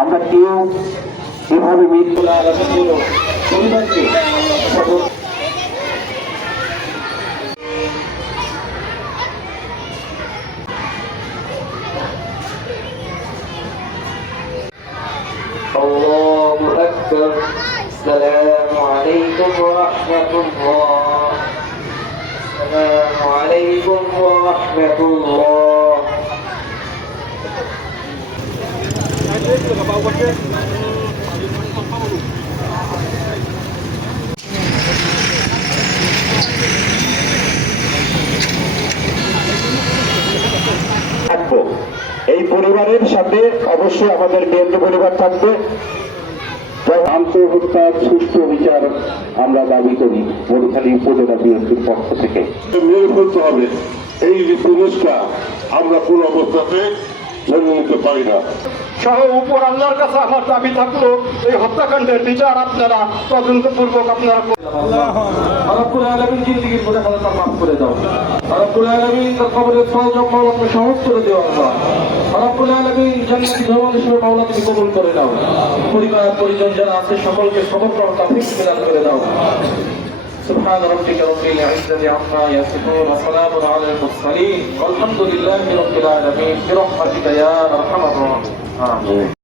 আমরা কেউ এভাবে মৃত্যু না পরিবারকে الله أكبر السلام عليكم ورحمة الله السلام عليكم ورحمة الله এই পরিবারের সাথে অবশ্যই আমাদের বিএনপি পরিবার থাকবে। আন্তঃহত্যার সুষ্ঠু বিচার আমরা দাবি করি মধুখালী উপজেলা বিএনপির পক্ষ থেকে। মেরে ফেলতে হবে, এই যে জিনিসটা আমরা কোন অবস্থাতে মেনে নিতে পারি না। সহ উপর আল্লাহর কাছে আমার দাবি থাকলো এই হত্যাকাণ্ডের বিচার আপনারা তদন্তপূর্বক আপনারা রব্বুল আলামিন জিন্দেগির গুনাহগুলো মাফ করে দাও। রব্বুল আলামিন তার কবরের সওয়াব মাওলা সহজ করে দাও। আল্লাহ রব্বুল আলামিন জান্নাতি মেহমান হিসেবে মাওলা তুমি কবুল করে নাও। পরিবার পরিজন যারা আছে সকলকে সবর করার তৌফিক প্রদান করে দাও। سبحان ربك رب العزة عما يصفون وسلام على المرسلين والحمد لله رب العالمين برحمتك يا أرحم الراحمين.